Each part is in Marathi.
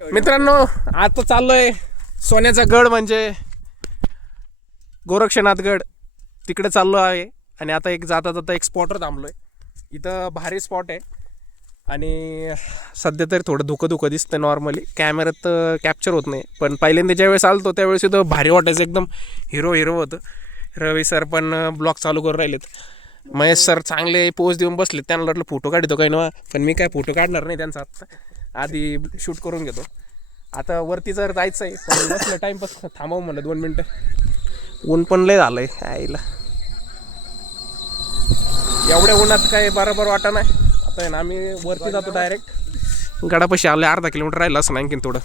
मित्रांनो, आता चाललोय सोन्याचा गड म्हणजे गोरक्षनाथ गड, तिकडे चाललो आहे. आणि आता एक जाता जाता एक स्पॉटवर थांबलोय. इथं भारी स्पॉट आहे आणि सध्या तरी थोडं धुकं दिसतं. नॉर्मली कॅमेऱ्यात कॅप्चर होत नाही, पण पहिल्यांदा ज्यावेळेस आलतो त्यावेळेस इथं भारी वाटायचं, एकदम हिरो होतं. रवी सर पण ब्लॉग चालू करून राहिलेत. महेश सर चांगले पोज देऊन बसले. त्यांना वाटलं फोटो काढतो काय ना, पण मी काय फोटो काढणार नाही त्यांचा. आत्ता आधी शूट करून घेतो. आता वरती जर जायचं आहे पण बसलं टाईमपास थांबव म्हणलं 2 मिनटं. ऊन पण लय झालंय आईला, एवढ्या उन्हात काय बरोबर वाटा नाही. आता आहे ना आम्ही वरती जातो डायरेक्ट. गडापाशी आले, अर्धा किलोमीटर राहिलं असं आणखीन थोडं.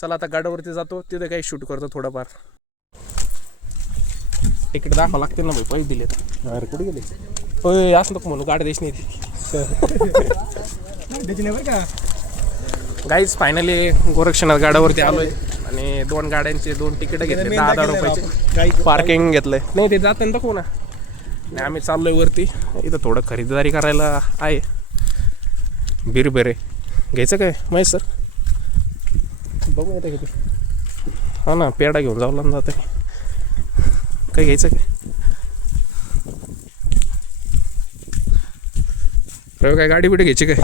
चला आता गडावरती जातो, तिथे काही शूट करतो थोडंफार. तिकीट दाखवा लागते ना भाई, पैसे दिलेत. अरे कुठे गेले होय, असं नको म्हणून, गाडी द्यायची नाही का. गाईज फायनली गोरक्षनाथ गडावरती आलोय आणि 2 गाड्यांचे 2 तिकीट घेतले, 10,000 रुपयाचे. पार्किंग घेतलंय नाही, ते जातं दाखवू ना. आणि आम्ही चाललोय वरती. इथं थोडं खरेदीदारी करायला आहे. बिरबेरे घ्यायचं काय महेश सर? बघू येतं किती. हा ना, पेढा घेऊन जाऊ लागून जातं. काय घ्यायचं काय? काय गाडी बिडी घ्यायची काय?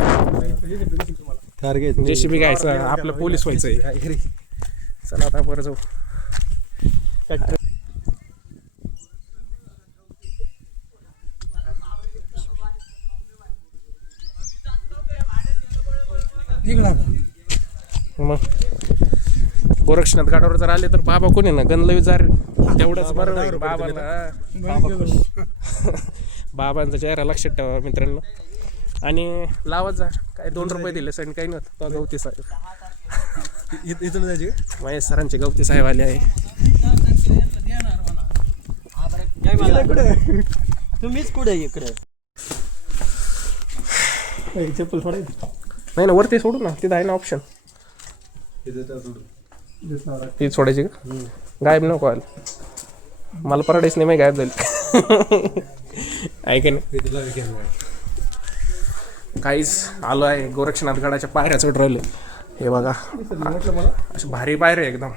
JCB घ्यायचं, आपलं पोलीस व्हायचं आहे. चला आता बरं जाऊ. मग गोरक्षनाथ गडावर जर आले तर बाबा कोणी ना गणलवी जार, तेवढंच बरं बाबाला. बाबांचा चेहरा लक्षात ठेवा मित्रांनो. आणि लावत जा, काय 2 रुपये दिले सण काही नव्हतं. गवती साहेब महेश सरांचे गवती साहेब आले आहे. तुम्हीच कुठे इकडे चप्पल सोडायची नाही ना, वरती सोडू ना, तिथं आहे ना ऑप्शन. ती सोडायची का? गायब नको व्हायला, मला परवडायच नाही, मी गायब झाली. ऐक ना, काहीच आलो आहे गोरक्षनाथ गडाच्या पायऱ्या चढ राहिलो. हे बघा अशी भारी पायऱ्या एकदम.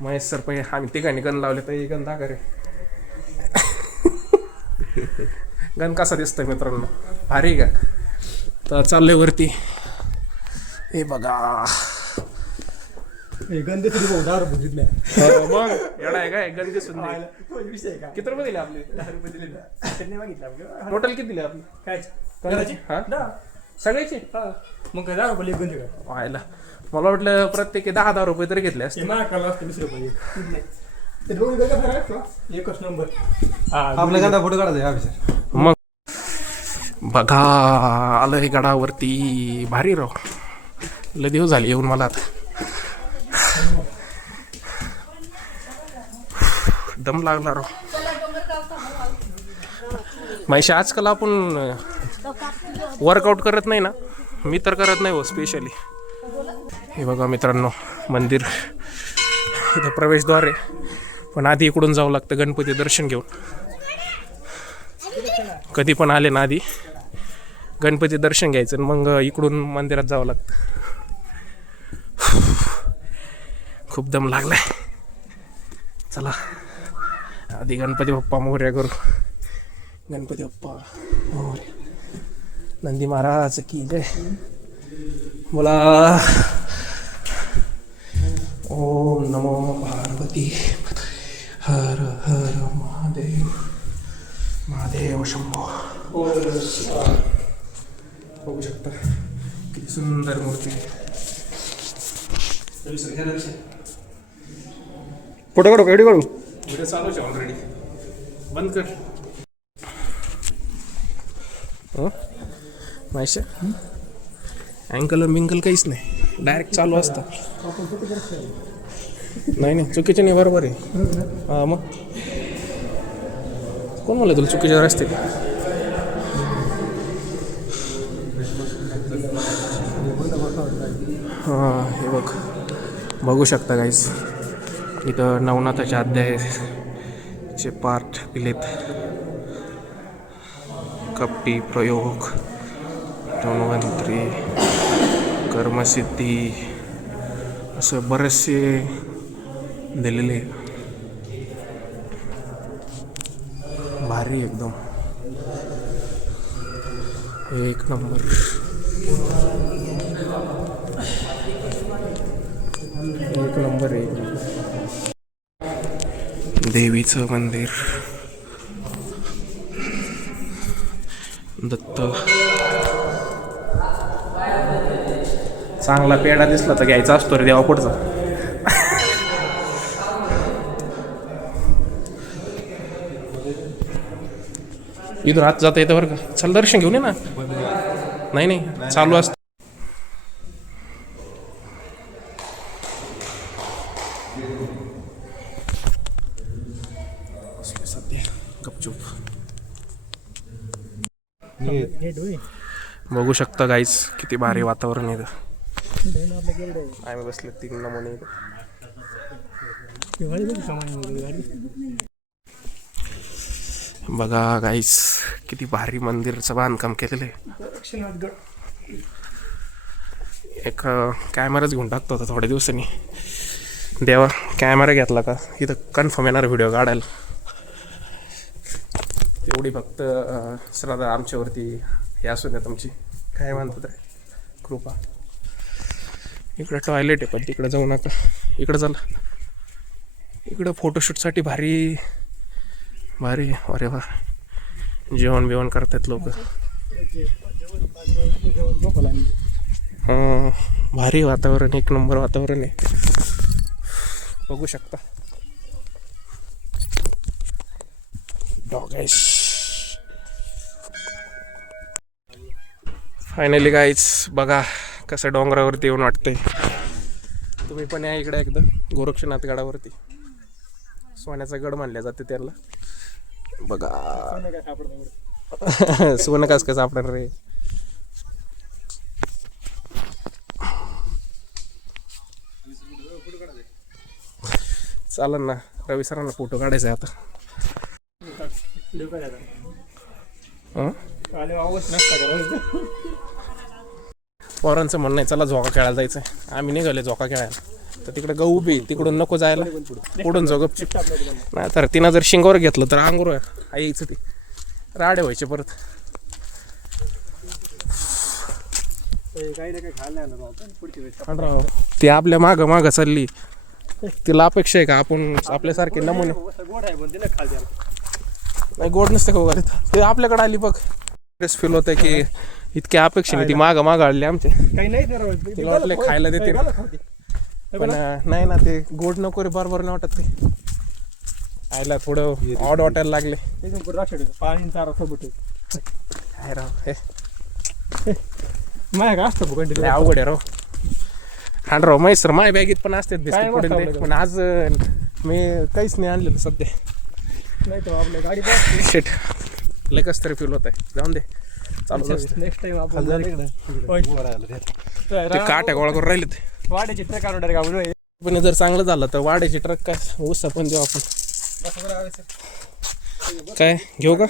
महेश सर पण आम्ही तिघांनी गण लावले तर गण दाखा रे. गण कसा दिसतोय मित्रांनो, भारी का? तर चाललोय वरती. हे बघा गंदे तरी 10 रुपये दिले. मग एवढा आहे काय गण दिसून नाही. किती रुपये दिले आपले? 10 रुपये दिले. टोटल किती दिले आपले? काय हा सगळ्याचे? मग काय 10 रुपये गंदे काय व्हायला, मला वाटलं प्रत्येकी 10,000 रुपये तरी घेतले असते. ₹20 एकच नंबर. आपल्या गंदा फोटो काढायचा. मग बघा आलोय गडावरती, भारी राव. लय दिवस झाले येऊन मला. आता दम लागला राव. माहिती आजकाल आपण वर्कआउट करत नाही ना, मी तर करत नाही हो स्पेशली. हे बघा मित्रांनो मंदिर, इथं प्रवेशद्वार आहे, पण आधी इकडून जावं लागतं गणपती दर्शन घेऊन. कधी पण आले ना आधी गणपती दर्शन घ्यायचं, मग इकडून मंदिरात जावं लागतं. खूप दम लागलाय. चला आधी गणपती बाप्पा मोरया करू. गणपती बाप्पा मोरया. नंदी महाराज की जय. बोला ओम नमो पार्वती हर हर महादेव. महादेव शंभो. बघू शकता किती सुंदर मूर्ती. फोटो काढू व्हिडिओ काढू. व्हिडिओ चालूच आहे ऑलरेडी, बंद कर. माहिती अँकल बिंकल काहीच नाही, डायरेक्ट चालू असतं. नाही चुकीचे नाही, बरोबर आहे. हां मग कोण म्हणलं तुला चुकीचे रस्ते? हां हे बघू शकता गाईस, इथं नवनाथाचे अध्यायचे पाठ दिलेत. कपटी प्रयोग, धन्वंतरी, कर्मसिद्धी, असं बरेचसे दिलेले आहे. भारी एकदम एक नंबर. एक नंबर आहे. देवीचं मंदिर, दत्त. चांगला पेढा दिसला तर घ्यायचा असतो रे देवा पुढचा. इथून आत जाता येतं बरं का. चल दर्शन घेऊन ये ना. नाही नाही चालू असतं. सध्या गपचूप बघू शकता गाईस किती भारी वातावरण आहे. आम्ही बसले 3 नमुने. बघा गाईस किती भारी मंदिरचं बांधकाम केलेलं आहे. एक कॅमेराच घेऊन टाकतो होता थोड्या दिवसांनी. देवा कॅमेरा घेतला का इथं कन्फर्म येणार व्हिडिओ काढायला. तेवढी फक्त श्रद्धा आमच्यावरती हे असू द्या तुमची, काय म्हणतात रे, कृपा. इकडं टॉयलेट आहे पण तिकडं जाऊ नका. इकडं चला. इकडं फोटोशूटसाठी भारी भारी. अरे वा, जेवण बिवण करतात लोक. हां भारी वातावरण, एक नंबर वातावरण आहे. बघू शकता. डॉगेश फायनली गाईज बघा कसं डोंगरावरती येऊन वाटतंय. तुम्ही पण या इकडे एकदा गोरक्षनाथ गडावरती. सोन्याचा गड मानल्या जाते त्याला. बघा सोनं कास कसं सापडणार रे. चालन ना, रवी सरांना फोटो काढायचा आहे आता. पोरांचं म्हणणं आहे चला झोका खेळायला जायचं आहे. आम्ही निघाले झोका खेळायला, तर तिकडे गहू बी तिकडून नको जायला, पुढून जाऊ गपचिप. नाही तर तिनं जर शिंगावर घेतलं तर अंगूर यायचं, ते राडे व्हायचे परत. ती आपल्या मागं मागं चालली, तिला अपेक्षा आहे का आपण आपल्यासारखे नमुने. नाही गोड नसते का बघा, ते आपल्याकडे आली बघ. फील होतं की इतक्या अपेक्षेने ती मागं मागं आली आमच्या. तिला वाटलं खायला देते पण नाही ना, ते गोड नको रे, बरोबर नाही वाटत. ते खायला थोडं ऑड वाटायला लागले. काय राव हे अवघड आहे राव. हा राव मैसर माय बॅगेत पण असतात बिस्किट पुढे, पण आज मी काहीच नाही आणलेलं सध्या. शेट लय कस तरी फील होत आहे. जाऊन दे, चालू नेक्स्ट टाइम आपण ते काट्या गोळा करून राहिले. वाड्याची ट्रक आणून पण जर चांगलं झालं तर वाड्याची ट्रक काय ऊस पण देऊ आपण. काय घेऊ का?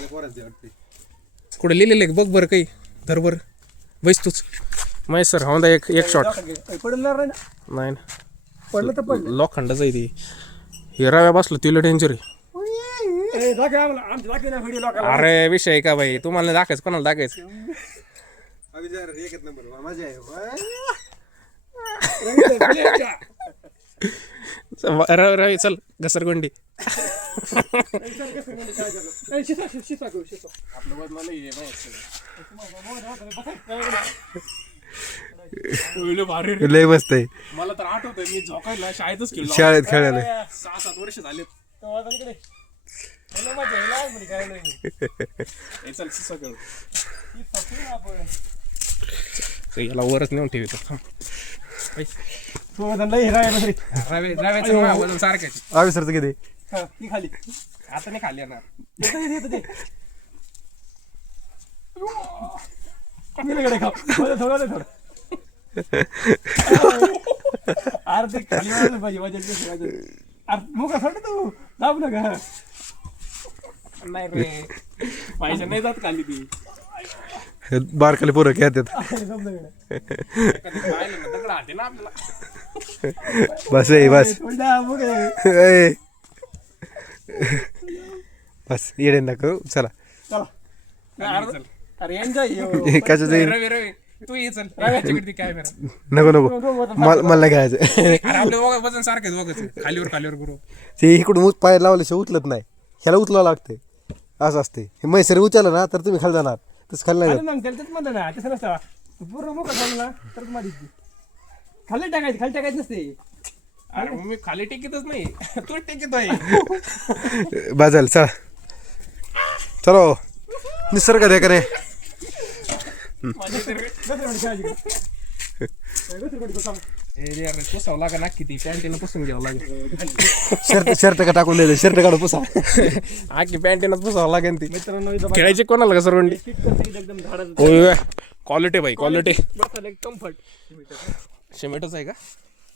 कुठे लिहिलेलं बघ बरं काही. धर बरं, बैस तूच. माहिती सर हा एक शॉट नाही ना, पडलं तर पडलं. लोखंडाचं आहे ती. हे रव्या बसलं तिला डेंजर आहे. अरे विषय का भाई, तुम्हाला दाखायचं कोणाला दाखायचं. रवी चल घसरगुंडी. लय मस्त आहे. मला तर आठवतंय मी झोकायला शाळेतच खेळलो. शाळेत खेळायला 6-7 वर्ष झालेत. याला वरच नेऊन ठेवतो. वजन सारखं आविसरचं किती खाली आता नाही खाली येणार. आर्थिक खाली पाहिजे. मुका सोड तू दाबलं का? नाही रे, पैसे नाही जात खाली ती. बारकाले पोरं खेळतात. दगड हाते ना आपल्याला. बस आहे बस थोडा मुख आहे. ए. बस येडे ना करू चला चला अरे एन्जॉय कशा जाईल रवी रवी तू ये चल रव्याच्याकडे कॅमेरा नको नको मला नाही घ्यायचं अरे आपलं वजन सारखं दोघंच खालीवर गुरु ते इकडून पाय लावल्याशिवाय उचलत नाही ह्याला उचलावं लागते असं असते हे मैसरी उचललं ना तर तुम्ही खाली जाणार तसं खाली नाही जात. त्याला तेच म्हणलं ना तसं नसतं पूर्ण मुख खाल्ला तर माझी खाली टाकायचं नसते. अरे मग मी खाली टेकीतच नाही तू टेकीत आहे बाजाल चला चलो निसर्ग दे का नाही पुसावं लागा ना किती पॅन्टीनं पुसून घ्यावं लागेल शर्ट का टाकून द्यायचं शर्ट काढून पुसा आखी पॅन्टीनच पुसावं लागेल ती मित्रांनो इथं खेळायची कोणाला का सर्वंडी एकदम झाडाचं होय क्वालिटी भाई क्वालिटी बसायला एक कम्फर्ट सिमेंटच आहे का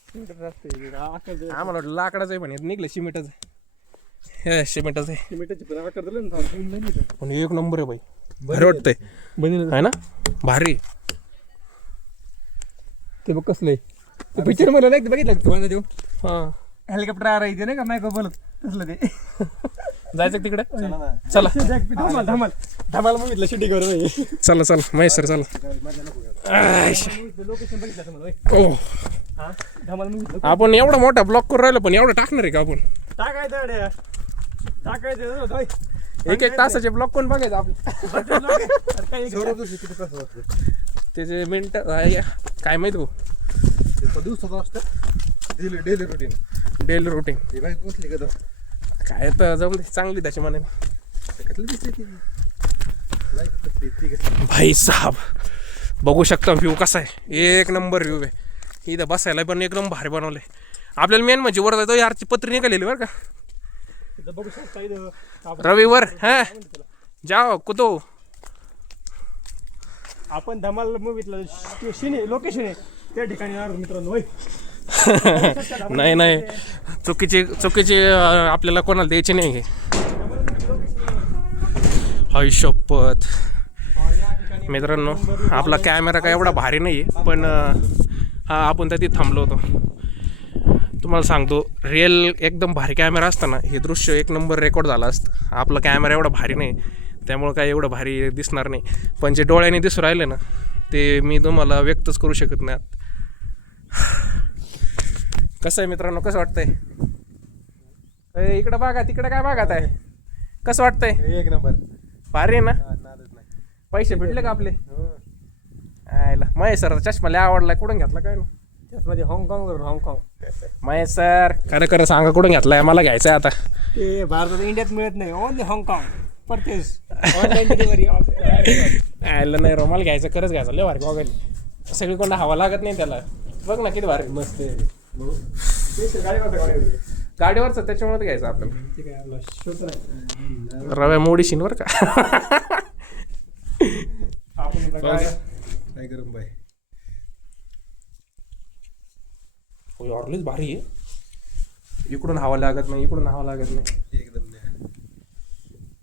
सिमेंटाची आम्हाला वाटलं लाकडाचं आहे पण हे निघलं सिमेंटच हे सिमेंटच आहे पण आकार दिलं ना पण एक नंबर आहे भाई भारी वाटतंय आहे ना भारी ते बघ कसलं आहे पिक्चर मध्ये नाही बघितलं तुम्हाला देऊ हा हेलिकॉप्टर आ रही ना का मायको बोलत तसलं ते जायचं का तिकडे चला धमाल धमाल धमाल बघितलं शूटिंग करून चला चला महेश सर चला लोकेशन बघितलं तुम्हाला ओ हा धमाल बघितलं आपण एवढा मोठा ब्लॉक करून राहिलो पण एवढं टाकणार आहे का आपण टाकायचं एक एक तासाचे ब्लॉक कोण बघायचं आपलं त्याचे मिनिट काय माहित भाऊ दिवसाचं असतं डेली रुटीन डेली रुटीन ती बाईक पोचली का काय तर जाऊन दे, चांगली त्याच्या मनाने भाई साहब बघू शकता व्ह्यू कसा आहे एक नंबर व्ह्यू आहे इथं बसायला पण एकदम भारी बनवलंय आपल्याला मेन म्हणजे वर जातो यारची पत्री निघालेली बरं का बघू शकता रविवार हा जाओ कुतो आपण धमाल मूवीतलं लोकेशन आहे त्या ठिकाणी येणार मित्रांनो होय नाही नाही चुकीचे आपल्याला कोणाला द्यायचे नाही हे हाय शपथ मित्रांनो आपला कॅमेरा काय एवढा भारी नाही आहे पण हा आपण त्या तिथे थांबलो होतो तुम्हाला सांगतो रिअल एकदम भारी कॅमेरा असताना हे दृश्य एक नंबर रेकॉर्ड झालं असतं आपला कॅमेरा एवढा भारी नाही त्यामुळं काय एवढं भारी दिसणार नाही पण जे डोळ्याने दिसून राहिले ना ते मी तुम्हाला व्यक्तच करू शकत नाही कसं आहे मित्रांनो कसं वाटतंय इकडं बघा तिकडं काय बघत आहे कसं वाटतंय एक नंबर भारी आहे ना पैसे भेटले का आपले आयला महेश सर चष्मा लय आवडलाय कुठून घेतला काय ना त्यामध्ये हाँगकाँग महेश सर खरं खरं सांगा कुठून घेतलाय मला घ्यायचं आहे आता ते भारतात इंडियात मिळत नाही ओनली हाँगकाँग परचेस ऑनलाईन डिलिव्हरी आयला नाही रोमाल घ्यायचं खरंच घ्यायचं लय भारी बघायला सगळीकडं हवा लागत नाही त्याला बघ ना किती भारी मस्त गाडीवरच त्याच्यामुळे घ्यायचं आपल्याला रव्या मोडीशीन बरं का काय करू बाई ऑर्लीच भारी आहे इकडून हवा लागत नाही इकडून हवा लागत नाही एकदम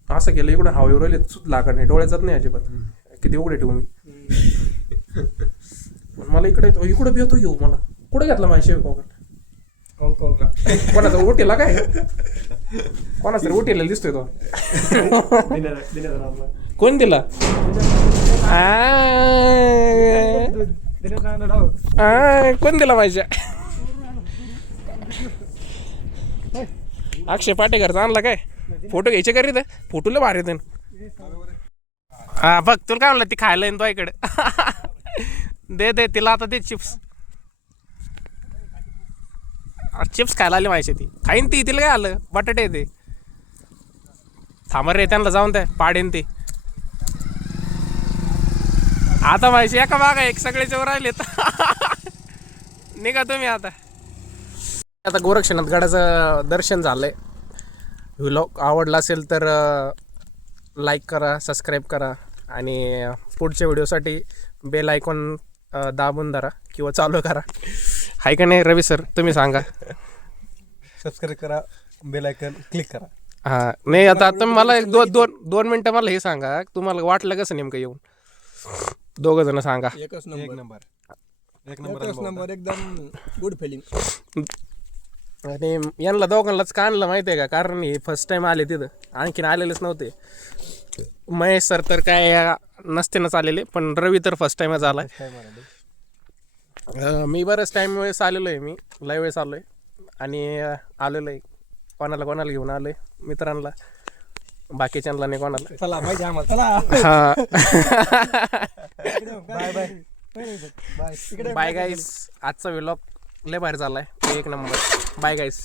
असं केलं इकडून हवा उरले सुद्धा लागत नाही डोळ्याचाच नाही अजिबात किती उघडे ठेवू मी मला इकडे बी येतो येऊ मला कुठे घेतला माझ्या शेव कोकण हाँगकाँगला कोणाचा ओटीला काय कोणाचा ओटीला दिसतोय तो कोण दिला कोण दिला माझ्या अक्षय पाटेकरचा आणला काय फोटो घ्यायचे का रे ते फोटोला भारी येते हा बघ तुला काय म्हणलं ती खायला येईन तो इकडे दे तिला आता दे चिप्स चिप्स खायला आले माहिती ती खाईन ती तिला काय आलं बटाटे ते थांबा रे त्यांना जाऊन द्या पाडेन ते आता माहिती एका मागा एक सगळे जवळ राहिलेत निघा तुम्ही आता गोरक्षनाथ गडाचं दर्शन झालंय व्लॉग आवडला असेल तर लाईक करा सबस्क्राईब करा आणि पुढच्या व्हिडिओसाठी बेल आयकॉन दाबून धरा किंवा चालू करा हाय का नाही रवी सर तुम्ही सांगा सबस्क्राईब करा बेल आयकॉन क्लिक करा हां नाही आता तुम्ही मला एक दोन मिनटं मला हे सांगा तुम्हाला वाटलं कसं नेमकं येऊन दोघं जण सांगा एक नंबर एक नंबर एकच नंबर एकदम गुड फिलिंग. आणि यांना दोघांनाच का आणलं माहिती आहे का, कारण हे फर्स्ट टाइम आले तिथं, आणखीन आलेलेच नव्हते. महेश सर तर काय नसतेनच आलेले, पण रवी तर फर्स्ट टाइमच आला. मी बरंच टाईम वेळेस आलेलो आहे, मी लय वेळेस आलो आहे आणि आलेलो आहे. कोणाला घेऊन आलो आहे, मित्रांना, बाकीच्यांना नाही कोणाला. चला माहिती आम्हाला, चला. हां. Bye bye. Bye guys. आजचा व्लॉग लय भारी झाला आहे, एक नंबर. बाय गाईस.